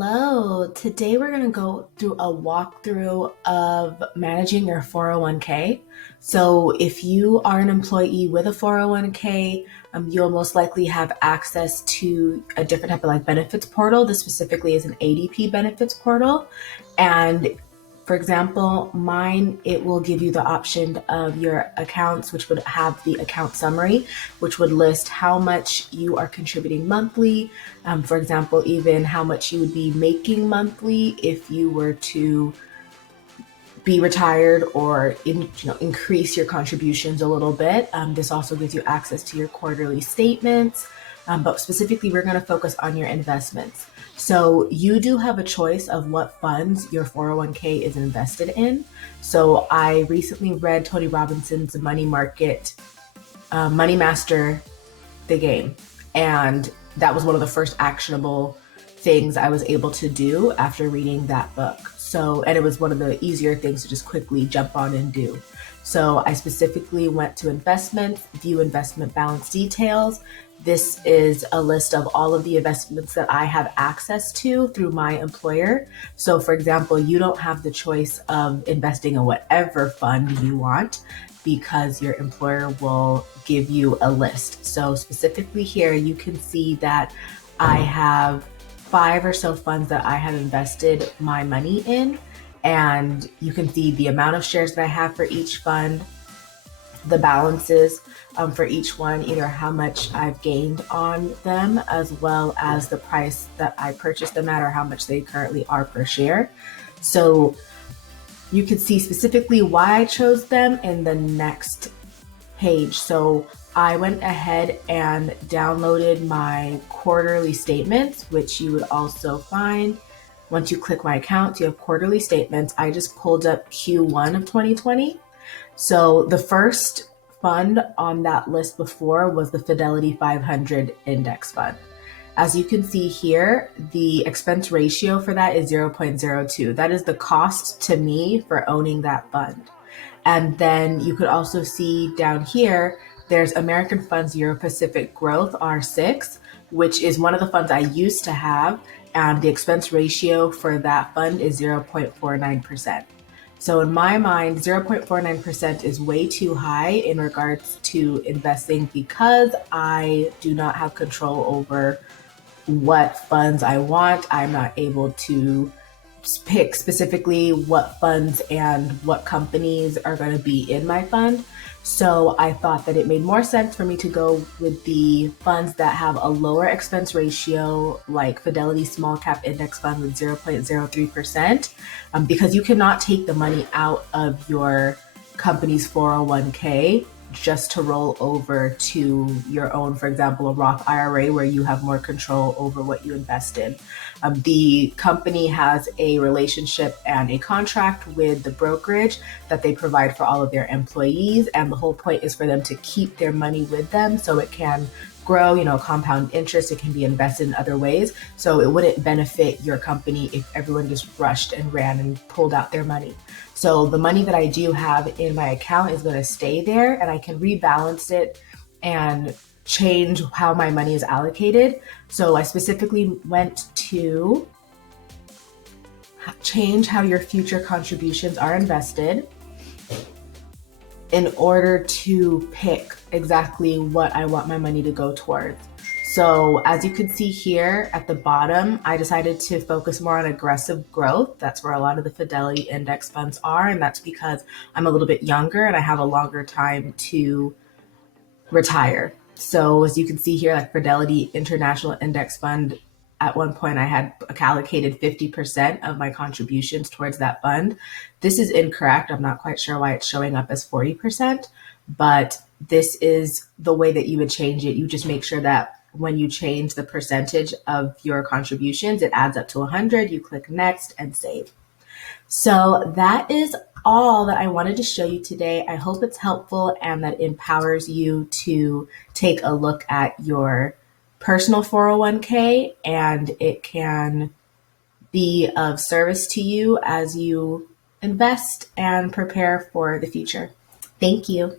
Hello. Today we're going to go through a walkthrough of managing your 401k. So if you are an employee with a 401k, you'll most likely have access to a different type of benefits portal. This specifically is an ADP benefits portal. And for example, mine, it will give you the option of your accounts, which would have the account summary, which would list how much you are contributing monthly. For example, even how much you would be making monthly if you were to be retired or increase your contributions a little bit. This also gives you access to your quarterly statements. But specifically, we're going to focus on your investments. So you do have a choice of what funds your 401k is invested in. So I recently read Tony Robinson's Money Market, Money Master the Game. And that was one of the first actionable things I was able to do after reading that book. And it was one of the easier things to just quickly jump on and do. So I specifically went to investments, view investment balance details. This is a list of all of the investments that I have access to through my employer. So for example, you don't have the choice of investing in whatever fund you want because your employer will give you a list. So specifically here, you can see that I have 5 or so funds that I have invested my money in. And you can see the amount of shares that I have for each fund, the balances for each one, either how much I've gained on them, as well as the price that I purchased them at or how much they currently are per share. So you can see specifically why I chose them in the next page. So I went ahead and downloaded my quarterly statements, which you would also find once you click my account. You have quarterly statements. I just pulled up Q1 of 2020. So the first fund on that list before was the Fidelity 500 index fund. As you can see here, the expense ratio for that is 0.02. That is the cost to me for owning that fund. And then you could also see down here, there's American Funds Euro Pacific Growth R6, which is one of the funds I used to have. And the expense ratio for that fund is 0.49%. So in my mind, 0.49% is way too high in regards to investing because I do not have control over what funds I want. I'm not able to pick specifically what funds and what companies are going to be in my fund. So I thought that it made more sense for me to go with the funds that have a lower expense ratio, like Fidelity Small Cap Index Fund with 0.03%, because you cannot take the money out of your company's 401k just to roll over to your own, for example, a Roth IRA where you have more control over what you invest in. The company has a relationship and a contract with the brokerage that they provide for all of their employees. And the whole point is for them to keep their money with them so it can grow, compound interest. It can be invested in other ways. So it wouldn't benefit your company if everyone just rushed and ran and pulled out their money. So the money that I do have in my account is going to stay there and I can rebalance it and change how my money is allocated. So I specifically went to change how your future contributions are invested in order to pick exactly what I want my money to go towards. So as you can see here at the bottom, I decided to focus more on aggressive growth. That's where a lot of the Fidelity index funds are. And that's because I'm a little bit younger and I have a longer time to retire. So as you can see here, like Fidelity International Index Fund, at one point I had allocated 50% of my contributions towards that fund. This is incorrect. I'm not quite sure why it's showing up as 40%, but this is the way that you would change it. You just make sure that when you change the percentage of your contributions, it adds up to 100. You click next and save. So that is all that I wanted to show you today. I hope it's helpful and that empowers you to take a look at your personal 401k and it can be of service to you as you invest and prepare for the future. Thank you.